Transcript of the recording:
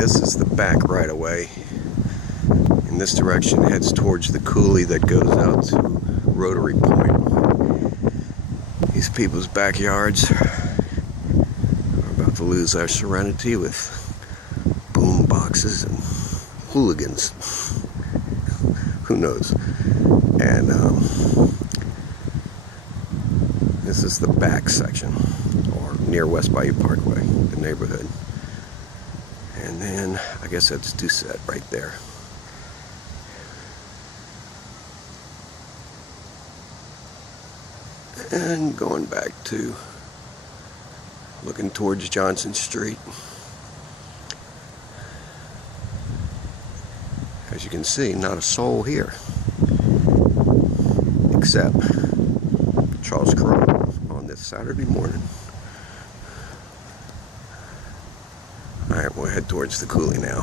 This is the back right away. In this direction heads towards the coulee that goes out to Rotary Point. These people's backyards are about to lose our serenity with boom boxes and hooligans. Who knows? And this is the back section, or near West Bayou Parkway, the neighborhood. And then I guess that's Doucette right there. And going back to looking towards Johnson Street. As you can see, not a soul here except Charles Crow on this Saturday morning. Alright, we'll head towards the coulee now.